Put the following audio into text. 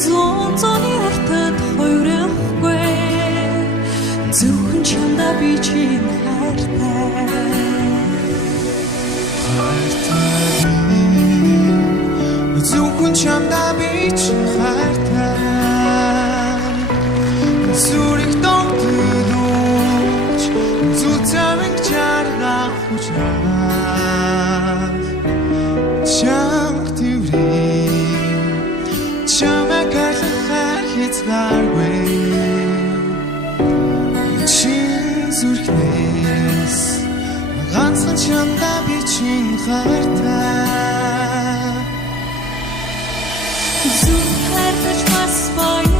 Зонзоны артад хойрохгүй зөвхөн чамдаа би чинь хайртай зөвхөн чамдаа би чинь хайртай зүрх донтолж зүцамиг чарга хүчраа чанг төврий чамаг алхахаар хязгааргүй чин зүрхнээс ганцхан чамдаа би чинь хайртай Зүрх хайрлаж бас боё